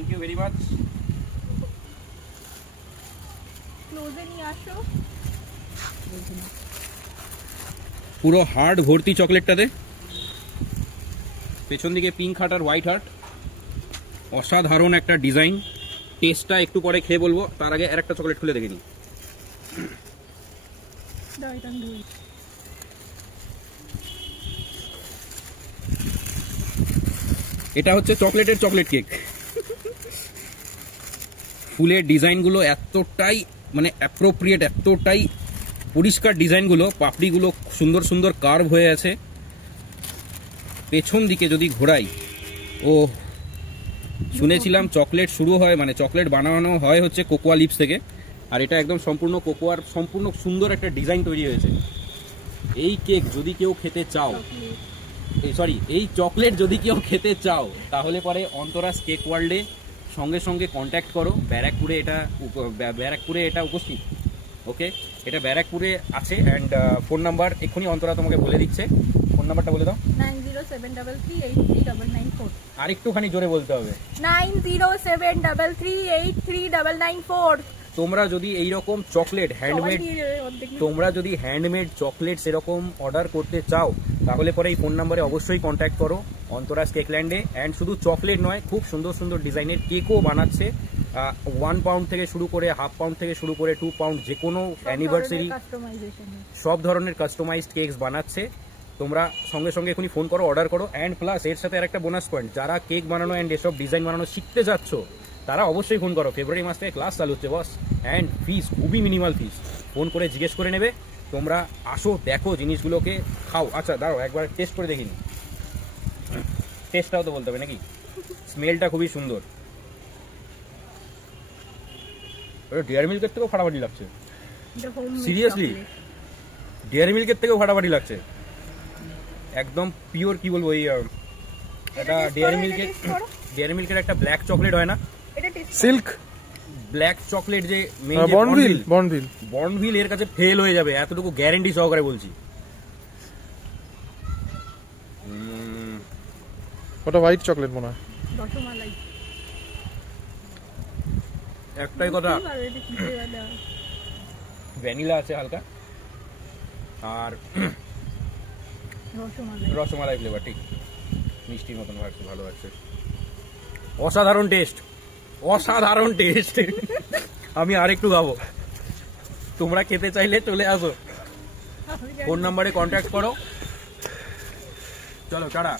Thank you very much. ক্লোজে নিয়ে আসো। পুরো হার্ট ভর্তি চকলেটটাতে, পেছন দিকে পিঙ্ক হার্ট আর হোয়াইট হার্ট, অসাধারণ একটা ডিজাইন। টেস্টটা একটু পরে খেয়ে বলবো, তার আগে আরেকটা চকলেট খুলে দেখে নিই। এটা হচ্ছে চকলেটের চকলেট কেক। ফুলের ডিজাইনগুলো এতটাই মানে অ্যাপ্রোপ্রিয়েট, এতটাই পরিষ্কার ডিজাইনগুলো, পাপড়িগুলো সুন্দর সুন্দর কার্ভ হয়ে আছে। পেছন দিকে যদি ঘোরাই, ও শুনেছিলাম চকলেট শুরু হয় মানে চকলেট বানানো হয় হচ্ছে কোকোয়া লিপস থেকে, আর এটা একদম সম্পূর্ণ কোকোয়ার সম্পূর্ণ সুন্দর একটা ডিজাইন তৈরি হয়েছে। এই কেক যদি কেউ খেতে চাও, এই চকলেট যদি কেউ খেতে চাও, তাহলে পরে অন্তরাস কেক ওয়ার্ল্ডে সঙ্গে সঙ্গে কন্ট্যাক্ট করো। ব্যারাকপুরে এটা উপস্থিত। ওকে, এটা ব্যারাকপুরে আছে। অ্যান্ড ফোন নাম্বার এক্ষুনি অন্তরা তোমাকে বলে দিচ্ছে। ফোন নাম্বারটা বলে দাও। 9073338994। আর একটুখানি জোরে বলতে হবে। 9073338994। তোমরা যদি এইরকম চকলেট হ্যান্ডমেড চকলেটস এরকম অর্ডার করতে চাও, তাহলে পরে এই ফোন নাম্বারে অবশ্যই কন্ট্যাক্ট করো অন্তরাস কেকল্যান্ডে। অ্যান্ড শুধু চকলেট নয়, খুব সুন্দর সুন্দর ডিজাইনের কেকও বানাচ্ছে। 1 পাউন্ড থেকে শুরু করে, হাফ পাউন্ড থেকে শুরু করে 2 পাউন্ড, যে কোনো অ্যানিভার্সারি সব ধরনের কাস্টমাইজড কেকস বানাচ্ছে। তোমরা সঙ্গে সঙ্গে এখনই ফোন করো, অর্ডার করো। অ্যান্ড প্লাস এর সাথে আরেকটা বোনাস পয়েন্ট, যারা কেক বানানো অ্যান্ড এসব ডিজাইন বানানো শিখতে যাচ্ছ, তারা অবশ্যই ফোন করো। ফেব্রুয়ারি মাস থেকে ক্লাস চালু হচ্ছে বস। অ্যান্ড ফিস খুবই মিনিমাল ফিস, ফোন করে জিজ্ঞেস করে নেবে। তোমরা আসো, দেখো জিনিসগুলোকে, খাও। আচ্ছা দাঁড়াও, একবার টেস্ট করে দেখিনি। টেস্টটাও তো বলতে হবে নাকি? স্মেলটা খুবই সুন্দর। ডেয়ারি মিল্কের থেকেও ফাটাফাটি লাগছে, সিরিয়াসলি ডেয়ারি মিল্কের থেকেও ফাটাফাটি লাগছে। একদম পিওর, কি বলবো, এই এটা ডেয়ারি মিল্কের একটা ব্ল্যাক চকলেট হয় না, সিল্ক ব্ল্যাক চকলেট, যে বর্নভিল এর কাছে ফেল হয়ে যাবে, এতটুকু গ্যারান্টি সহকারে বলছি। ওটা হোয়াইট চকলেট মনে হয়। একটাই কথা, ভ্যানিলা আছে হালকা, আর রসমালাই ফ্লেভার, ঠিক মিষ্টির মতন লাগছে, ভালো লাগছে। অসাধারণ টেস্ট, অসাধারণ টেস্ট। আমি আরেকটু খাবো। তোমরা খেতে চাইলে চলে আসো, ফোন নাম্বারে কন্ট্যাক্ট করো। চলো টাটা।